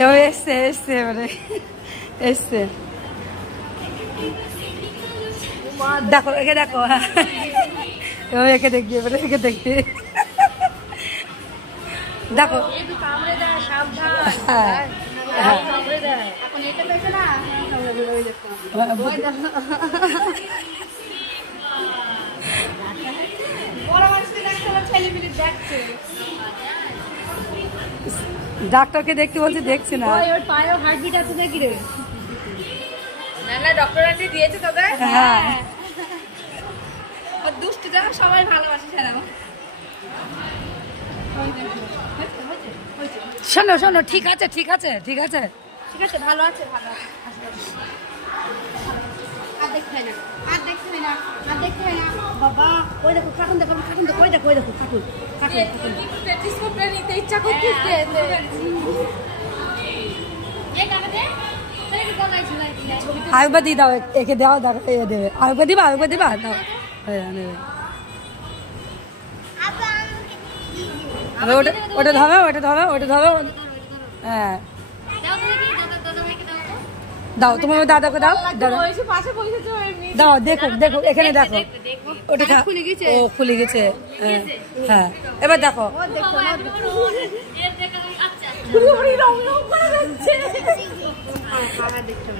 এসছে এসছে এবারে এসছে। দেখো একে দেখো, একে দেখবি এবারে, একে দেখবি দেখো। ডাক্তারকে দেখতে বলছে, দেখছি না। হার্টবিট আছে নাকি রে? না ডক্টর আন্টি দিয়েছে তোদের। হ্যাঁ দুষ্টু জানা সবাই ভালোবাসে সারা। শোনো শোনো, ঠিক আছে ঠিক আছে ঠিক আছে ঠিক আছে, ভালো আছে ভালো আছে। আর দেখতে হয় না, আর দেখতে হয় না, আর দেখতে হয় না বাবা। ওই দেখো কাকুন, দেখো কাকুন, দেখো ওই দেখো, ওই দেখো কাকুন কাকুন। প্র্যাকটিস করতে নিতে ইচ্ছা করতেছে। এই কাটাতে তাহলে কি বলাই ঝুলাই দিলে আরেকবার দিয়ে দাও, একে দাও, দেখো এ দেবে। আরেকবার দিবা, আরেকবার দিবা, দাও। হ্যাঁ নেবে। ওটা ওটা ধরো, ওটা ধরো, ওটা ধরো। হ্যাঁ দাও, তোমার দাদাকে দাও, দাদা দাও। দেখো দেখো, এখানে দেখো, ওটা খুলে গেছে। ও খুলে গেছে। হ্যাঁ এবার দেখো। দেখতে